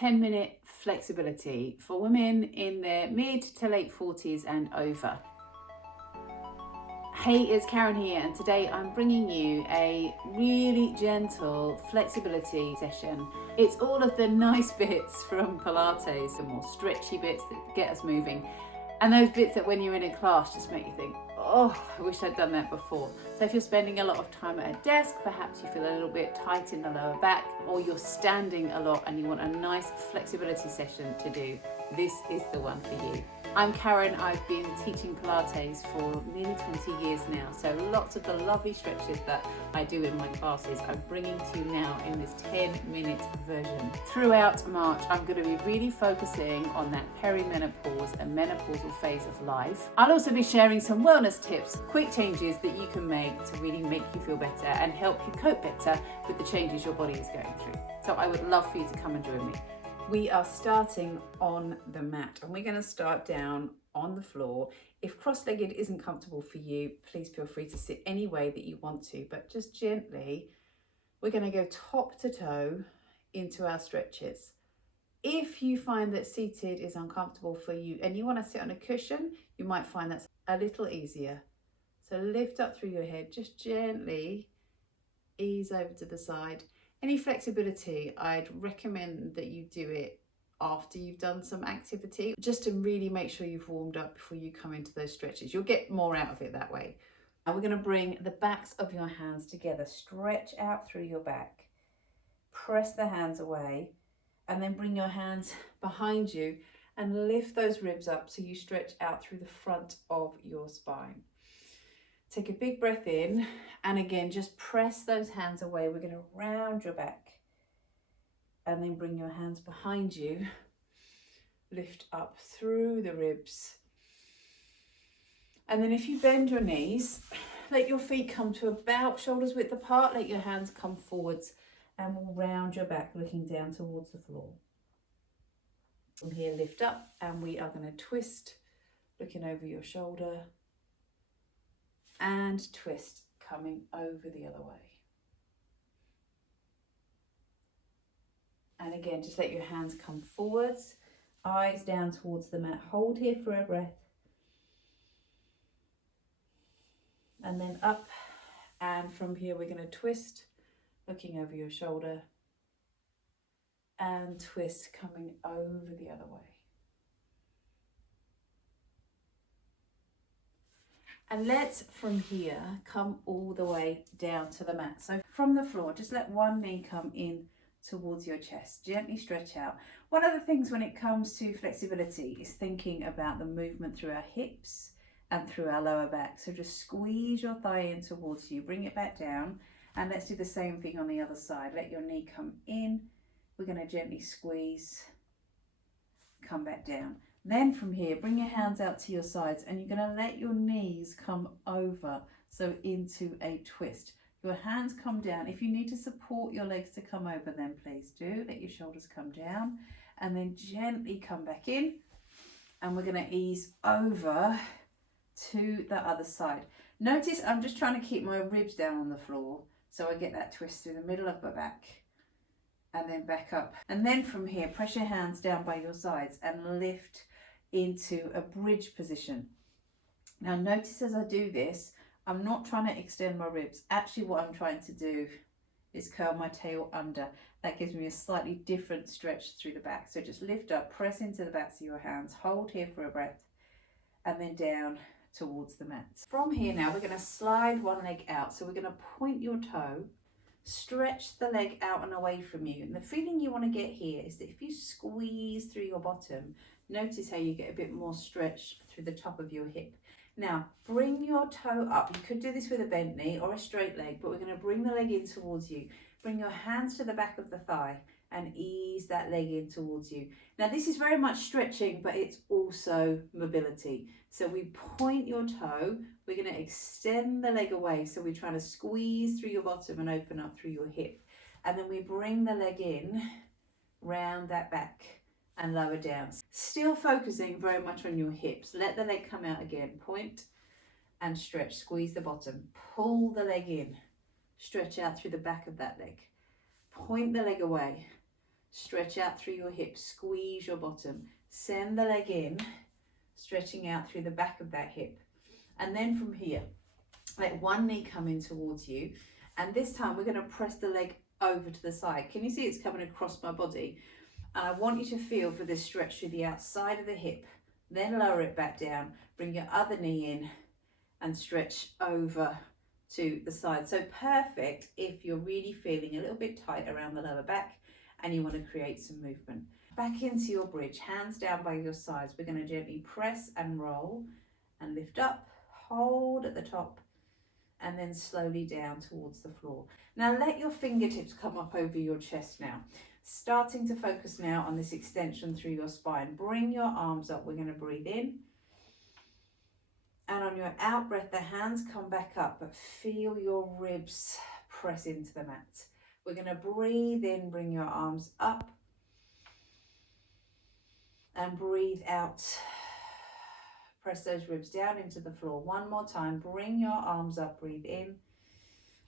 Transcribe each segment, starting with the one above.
10-minute flexibility for women in their mid to late 40s and over. Hey, it's Karen here, and today I'm bringing you a really gentle flexibility session. It's all of the nice bits from Pilates, the more stretchy bits that get us moving, and those bits that when you're in a class just make you think, oh, I wish I'd done that before. So if you're spending a lot of time at a desk, perhaps you feel a little bit tight in the lower back, or you're standing a lot and you want a nice flexibility session to do, this is the one for you. I'm Karen. I've been teaching Pilates for nearly 20 years now, so lots of the lovely stretches that I do in my classes I'm bringing to you now in this 10-minute version. Throughout March, I'm going to be really focusing on that perimenopause and menopausal phase of life. I'll also be sharing some wellness tips, quick changes that you can make to really make you feel better and help you cope better with the changes your body is going through. So I would love for you to come and join me. We are starting on the mat, and we're going to start down on the floor. If cross-legged isn't comfortable for you, please feel free to sit any way that you want to, but just gently, we're going to go top to toe into our stretches. If you find that seated is uncomfortable for you and you want to sit on a cushion, you might find that's a little easier. So lift up through your head, just gently ease over to the side. Any flexibility, I'd recommend that you do it after you've done some activity, just to really make sure you've warmed up before you come into those stretches. You'll get more out of it that way. And we're going to bring the backs of your hands together, stretch out through your back, press the hands away, and then bring your hands behind you and lift those ribs up so you stretch out through the front of your spine. Take a big breath in, and again, just press those hands away. We're going to round your back and then bring your hands behind you. Lift up through the ribs. And then if you bend your knees, let your feet come to about shoulders width apart. Let your hands come forwards, and we'll round your back looking down towards the floor. From here, lift up, and we are going to twist, looking over your shoulder. And twist, coming over the other way. And again, just let your hands come forwards, eyes down towards the mat. Hold here for a breath. And then up, and from here we're going to twist, looking over your shoulder. And twist, coming over the other way. And let's, from here, come all the way down to the mat. So from the floor, just let one knee come in towards your chest. Gently stretch out. One of the things when it comes to flexibility is thinking about the movement through our hips and through our lower back. So just squeeze your thigh in towards you, bring it back down, and let's do the same thing on the other side. Let your knee come in. We're going to gently squeeze, come back down. Then from here, bring your hands out to your sides, and you're going to let your knees come over, so into a twist. Your hands come down. If you need to support your legs to come over, then please do. Let your shoulders come down, and then gently come back in. And we're going to ease over to the other side. Notice I'm just trying to keep my ribs down on the floor, so I get that twist through the middle of my back. And then back up. And then from here, press your hands down by your sides and lift into a bridge position. Now notice as I do this, I'm not trying to extend my ribs. Actually, what I'm trying to do is curl my tail under. That gives me a slightly different stretch through the back. So just lift up, press into the backs of your hands, hold here for a breath, and then down towards the mat. From here now, we're going to slide one leg out. So we're going to point your toe, stretch the leg out and away from you. And the feeling you want to get here is that if you squeeze through your bottom, notice how you get a bit more stretch through the top of your hip. Now, bring your toe up. You could do this with a bent knee or a straight leg, but we're going to bring the leg in towards you. Bring your hands to the back of the thigh and ease that leg in towards you. Now, this is very much stretching, but it's also mobility. So we point your toe. We're going to extend the leg away. So we're trying to squeeze through your bottom and open up through your hip. And then we bring the leg in, round that back and lower down. Still focusing very much on your hips. Let the leg come out again. Point and stretch. Squeeze the bottom. Pull the leg in. Stretch out through the back of that leg. Point the leg away. Stretch out through your hips, squeeze your bottom. Send the leg in, stretching out through the back of that hip. And then from here, let one knee come in towards you. And this time we're going to press the leg over to the side. Can you see it's coming across my body? And I want you to feel for this stretch through the outside of the hip. Then lower it back down. Bring your other knee in and stretch over to the side. So perfect if you're really feeling a little bit tight around the lower back and you want to create some movement. Back into your bridge, hands down by your sides. We're going to gently press and roll and lift up, hold at the top, and then slowly down towards the floor. Now let your fingertips come up over your chest now. Starting to focus now on this extension through your spine. Bring your arms up. We're going to breathe in. And on your out breath, the hands come back up, but feel your ribs press into the mat. We're going to breathe in, bring your arms up. And breathe out. Press those ribs down into the floor. One more time. Bring your arms up, breathe in.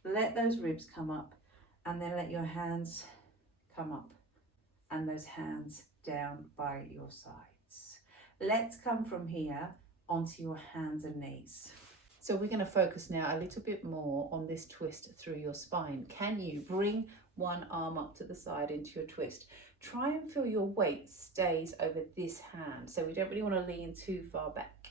Let those ribs come up. And then let your hands come up. And those hands down by your sides. Let's come from here onto your hands and knees. So we're going to focus now a little bit more on this twist through your spine. Can you bring one arm up to the side into your twist? Try and feel your weight stays over this hand. So we don't really want to lean too far back.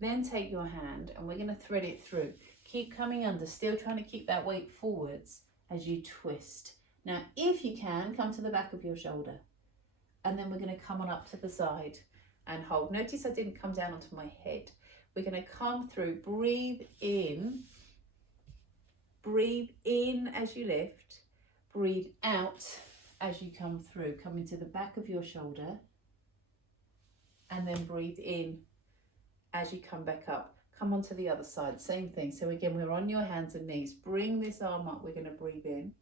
Then take your hand and we're going to thread it through. Keep coming under, still trying to keep that weight forwards as you twist. Now, if you can, come to the back of your shoulder. And then we're going to come on up to the side and hold. Notice I didn't come down onto my head. We're going to come through, breathe in as you lift, breathe out as you come through. Come into the back of your shoulder and then breathe in as you come back up. Come onto the other side, same thing. So again, we're on your hands and knees. Bring this arm up, we're going to breathe in.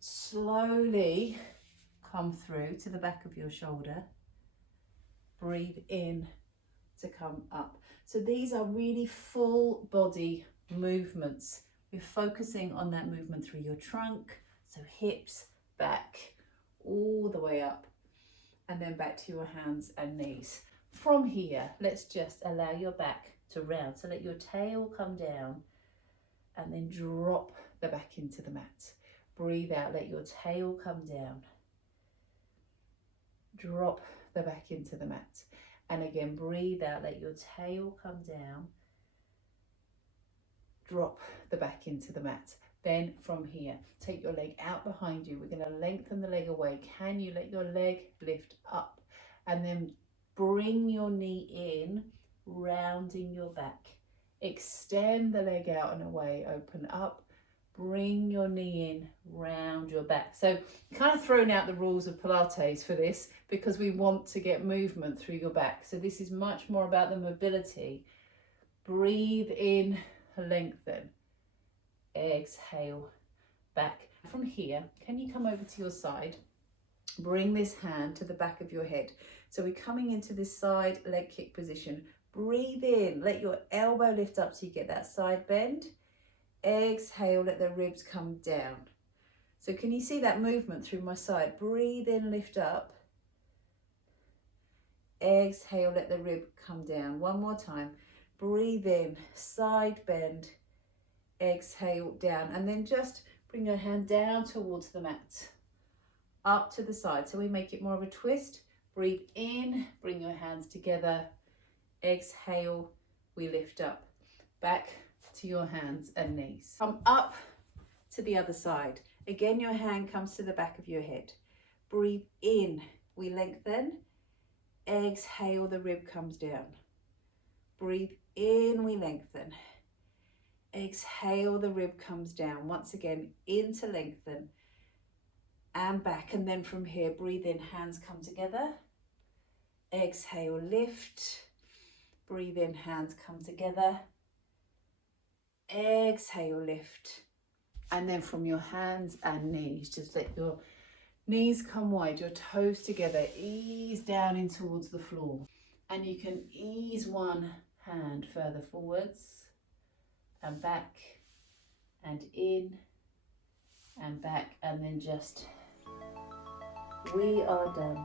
Slowly come through to the back of your shoulder. Breathe in to come up. So these are really full body movements. We're focusing on that movement through your trunk, so hips, back, all the way up, and then back to your hands and knees. From here, let's just allow your back to round. So let your tail come down and then drop the back into the mat. Breathe out, let your tail come down. Drop the back into the mat. And again, breathe out, let your tail come down. Drop the back into the mat. Then from here, take your leg out behind you. We're going to lengthen the leg away. Can you let your leg lift up? And then bring your knee in, rounding your back. Extend the leg out and away, open up. Bring your knee in, round your back. So kind of throwing out the rules of Pilates for this because we want to get movement through your back. So this is much more about the mobility. Breathe in, lengthen. Exhale, back. From here, can you come over to your side? Bring this hand to the back of your head. So we're coming into this side leg kick position. Breathe in, let your elbow lift up so you get that side bend. Exhale, let the ribs come down. So can you see that movement through my side? Breathe in, lift up. Exhale, let the rib come down. One more time. Breathe in, side bend. Exhale, down. And then just bring your hand down towards the mat. Up to the side. So we make it more of a twist. Breathe in, bring your hands together. Exhale, we lift up. Back to your hands and knees. Come up to the other side. Again, your hand comes to the back of your head. Breathe in, we lengthen. Exhale, the rib comes down. Breathe in, we lengthen. Exhale, the rib comes down. Once again, in to lengthen and back. And then from here, breathe in, hands come together. Exhale, lift. Breathe in, hands come together. Exhale, lift. And then from your hands and knees, just let your knees come wide, your toes together, ease down in towards the floor. And you can ease one hand further forwards and back and in and back, and then just We are done.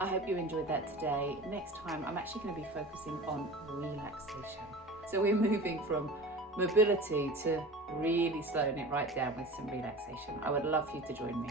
I hope you enjoyed that today. Next time, I'm actually going to be focusing on relaxation. So we're moving from mobility to really slowing it right down with some relaxation. I would love for you to join me.